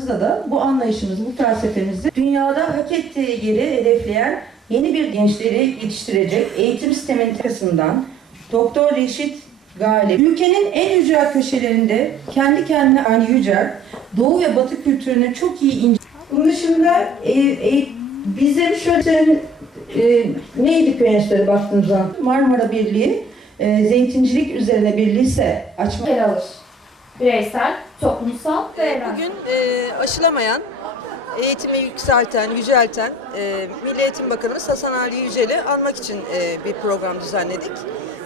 Bizde da bu anlayışımızı, bu felsefemizi dünyada hak ettiği yeri hedefleyen yeni bir gençleri yetiştirecek eğitim sisteminin arkasından Doktor Reşit Galip, ülkenin en ücra köşelerinde kendi kendine aynı Yücel, Doğu ve Batı kültürünü çok iyi ince. Bunun dışında e, e, bizim şöyle e, neydi köy enstitüleri baktığımız zaman Marmara Birliği e, zeytincilik üzerine bir lise açma yer alır. Bireysel, toplumsal ve evrensel. Bugün e, aşılamayan, eğitimi yükselten, yücelten e, Milli Eğitim Bakanımız Hasan Ali Yücel'i anmak için e, bir program düzenledik.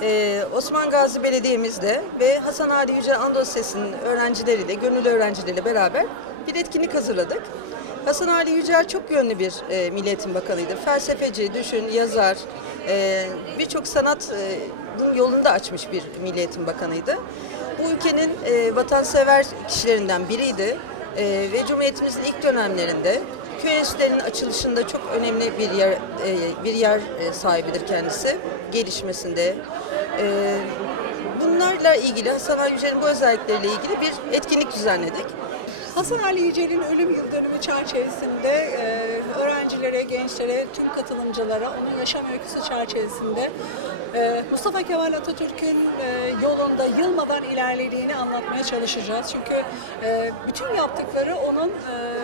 E, Osman Gazi Belediye'mizde ve Hasan Ali Yücel Anadolu Lisesi'nin öğrencileriyle, gönüllü öğrencileriyle beraber bir etkinlik hazırladık. Hasan Ali Yücel çok yönlü bir e, Milli Eğitim Bakanıydı. Felsefeci, düşün, yazar, e, birçok sanat e, yolunda açmış bir Milli Eğitim Bakanıydı. Bu ülkenin e, vatansever kişilerinden biriydi E, ve Cumhuriyetimizin ilk dönemlerinde köy enstitülerinin açılışında çok önemli bir yer e, bir yer e, sahibidir kendisi gelişmesinde. E, bunlarla ilgili Hasan Ali Yücel'in bu özellikleriyle ilgili bir etkinlik düzenledik. Hasan Ali Yücel'in ölüm yıl dönümü çerçevesinde e, öğrencilere, gençlere, tüm katılımcılara onun yaşam öyküsü çerçevesinde e, Mustafa Kemal Atatürk'ün e, yolunda yılmadan ilerlediğini anlatmaya çalışacağız. Çünkü e, bütün yaptıkları onun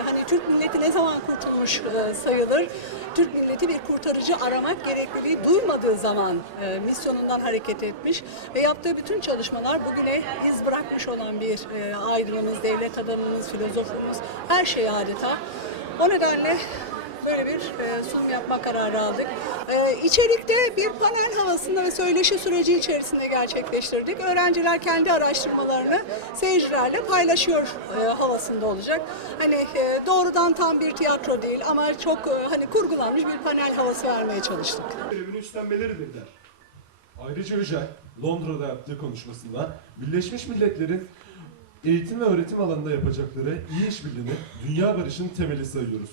hani Türk milleti ne zaman kurtulmuş sayılır, Türk milleti bir kurtarıcı aramak gerekliliği duymadığı zaman e, misyonundan hareket etmiş ve yaptığı bütün çalışmalar bugüne iz bırakmış olan bir e, aydınımız, devlet adamımız, filozofumuz, her şey adeta. O nedenle böyle bir e, sunum yapma kararı aldık. E, içerikte bir panel havasında ve söyleşi süreci içerisinde gerçekleştirdik. Öğrenciler kendi araştırmalarını seyircilerle paylaşıyor e, havasında olacak. Hani e, doğrudan tam bir tiyatro değil ama çok e, hani kurgulanmış bir panel havası vermeye çalıştık. görevini üstlenmeleridir der. Ayrıca Yücel, Londra'da yaptığı konuşmasında Birleşmiş Milletler'in eğitim ve öğretim alanında yapacakları iyi işbirliğini dünya barışının temeli sayıyoruz.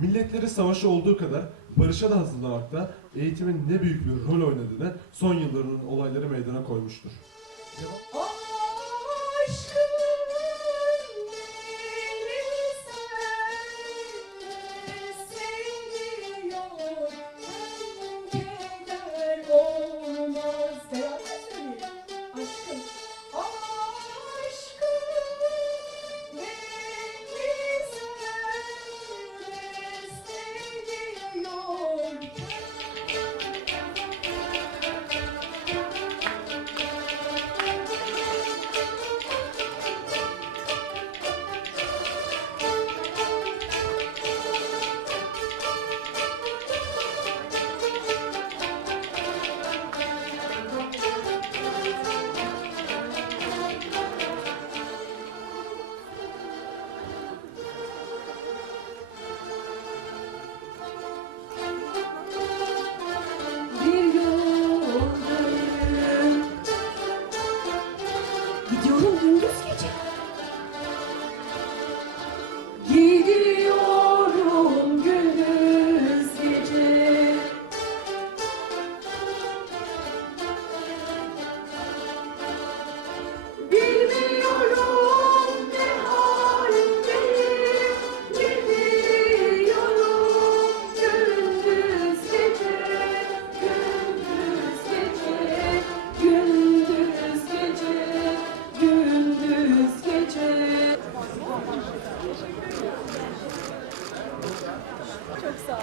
Milletleri savaşı olduğu kadar barışa da hazırlamakta eğitimin ne büyük bir rol oynadığını son yılların olayları meydana koymuştur. Bir Gidiyorum gündüz gece Pixar.